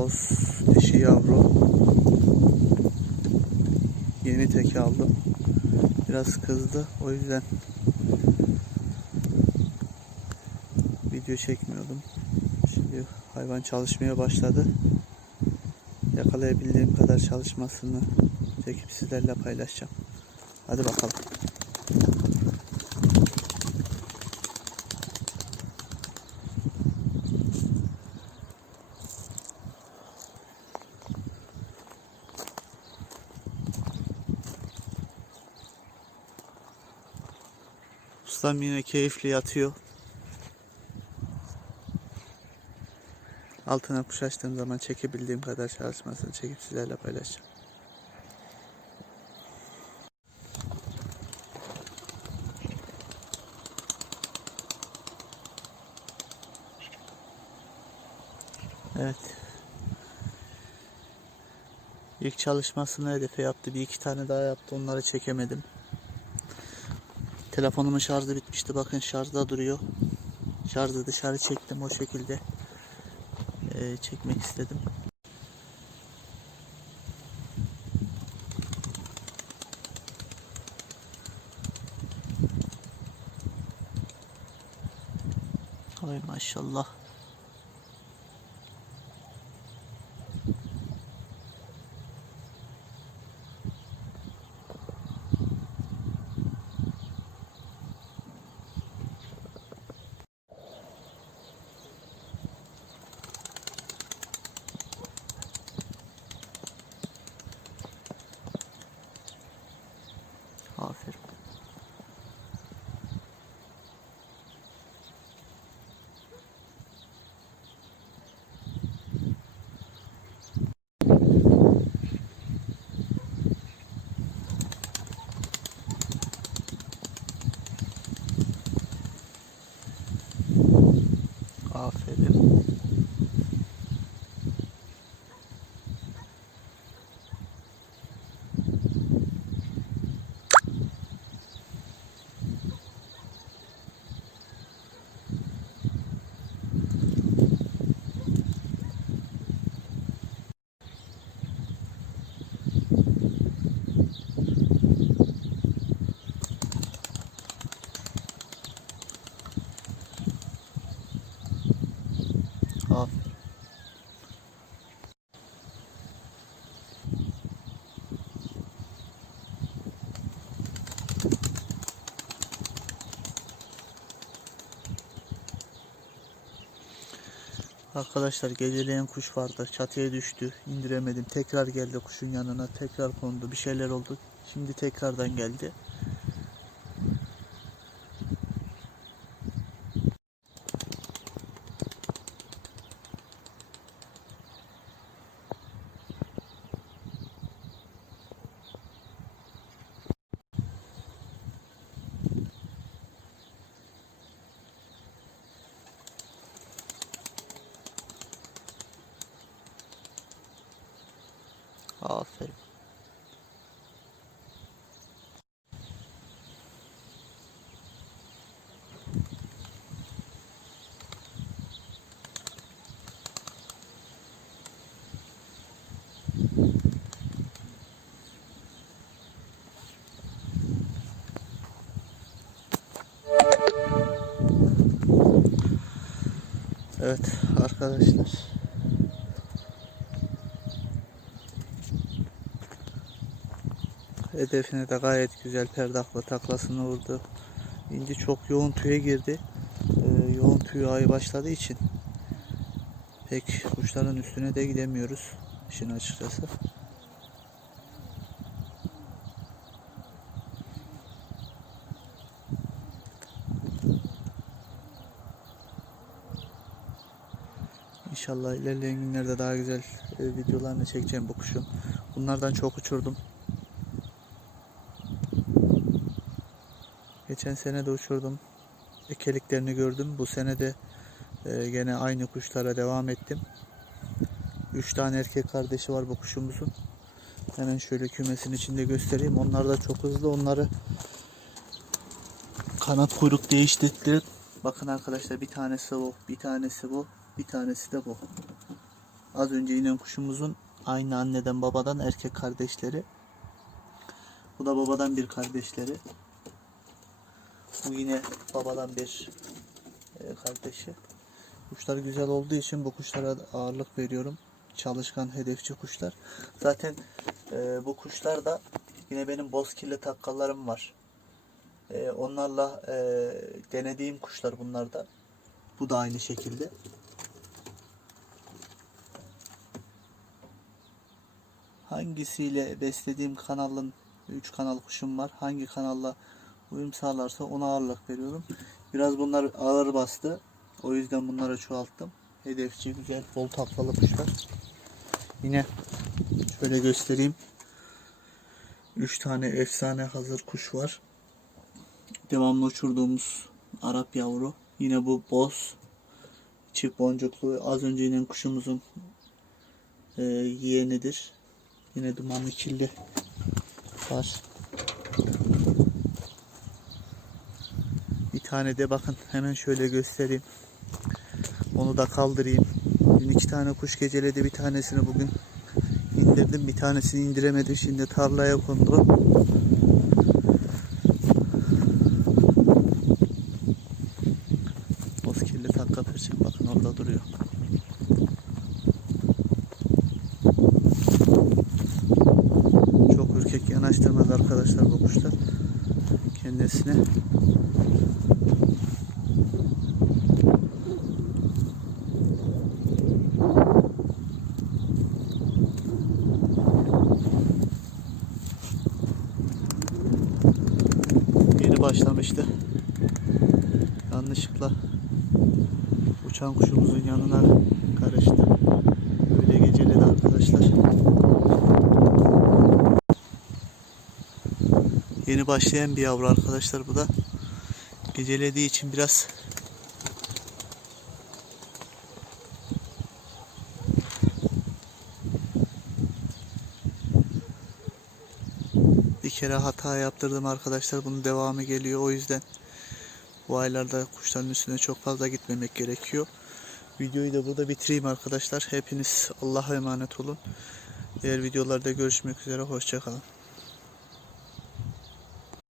boz dişi yavru. Yeni teki aldım. Biraz kızdı. O yüzden video çekmiyordum. Şimdi hayvan çalışmaya başladı. Yakalayabildiğim kadar çalışmasını çekip sizlerle paylaşacağım. Hadi bakalım. Ustam yine keyifli yatıyor. Altına kuş açtığım zaman çekebildiğim kadar çalışmasını çekip sizlerle paylaşacağım. Evet. İlk çalışmasını hedefe yaptı. Bir iki tane daha yaptı. Onları çekemedim. Telefonumun şarjı bitmişti. Bakın şarjda duruyor. Şarjı dışarı çektim o şekilde. Ee, çekmek istedim. Ay maşallah. Aferin. Aferin. Aferin. Arkadaşlar geceleyen kuş vardı. Çatıya düştü. indiremedim. Tekrar geldi kuşun yanına. Tekrar kondu. Bir şeyler oldu. Şimdi tekrardan geldi. Aferin. Evet arkadaşlar. Hedefine de gayet güzel perdakla taklasını vurdu. İnci çok yoğun tüye girdi. Ee, yoğun tüy ayı başladığı için pek kuşların üstüne de gidemiyoruz işin açıkçası. İnşallah ilerleyen günlerde daha güzel e, videolarını çekeceğim bu kuşun. Bunlardan çok uçurdum. Geçen sene de uçurdum. Ekeliklerini gördüm. Bu sene de e, gene aynı kuşlara devam ettim. 3 tane erkek kardeşi var bu kuşumuzun. Hemen şöyle kümesin içinde göstereyim. Onlar da çok hızlı. Onları kanat kuyruk değiştirdiler. Bakın arkadaşlar bir tanesi bu, bir tanesi bu, bir tanesi de bu. az önce inen kuşumuzun aynı anneden babadan erkek kardeşleri. Bu da babadan bir kardeşleri. Bu yine babadan bir e, kardeşi. Kuşlar güzel olduğu için bu kuşlara ağırlık veriyorum. Çalışkan, hedefçi kuşlar. Zaten e, bu kuşlar da yine benim bozkirli takkallarım var. E, onlarla e, denediğim kuşlar bunlar da. Bu da aynı şekilde. Hangisiyle beslediğim kanalın 3 kanal kuşum var. Hangi kanalla uyum sağlarsa ona ağırlık veriyorum. Biraz bunlar ağır bastı. O yüzden bunları çoğalttım. Hedefçi güzel bol taklalı kuşlar. Yine şöyle göstereyim. 3 tane efsane hazır kuş var. Devamlı uçurduğumuz Arap yavru. Yine bu boz. Çift boncuklu. Az önce inen kuşumuzun e, yeğenidir. Yine dumanlı kirli var. Tane de bakın hemen şöyle göstereyim. Onu da kaldırayım. Dün iki tane kuş geceledi. Bir tanesini bugün indirdim. Bir tanesini indiremedim. Şimdi tarlaya kondu. Bozkirli takka perçek bakın orada duruyor. Çok ürkek yanaştırmaz arkadaşlar bu kuşlar. Kendisine yeni başlamıştı. Yanlışlıkla uçan kuşumuzun yanına karıştı. Öyle geceledi arkadaşlar. Yeni başlayan bir yavru arkadaşlar bu da. Gecelediği için biraz bir kere hata yaptırdım arkadaşlar. Bunun devamı geliyor. O yüzden bu aylarda kuşların üstüne çok fazla gitmemek gerekiyor. Videoyu da burada bitireyim arkadaşlar. Hepiniz Allah'a emanet olun. Diğer videolarda görüşmek üzere. Hoşçakalın.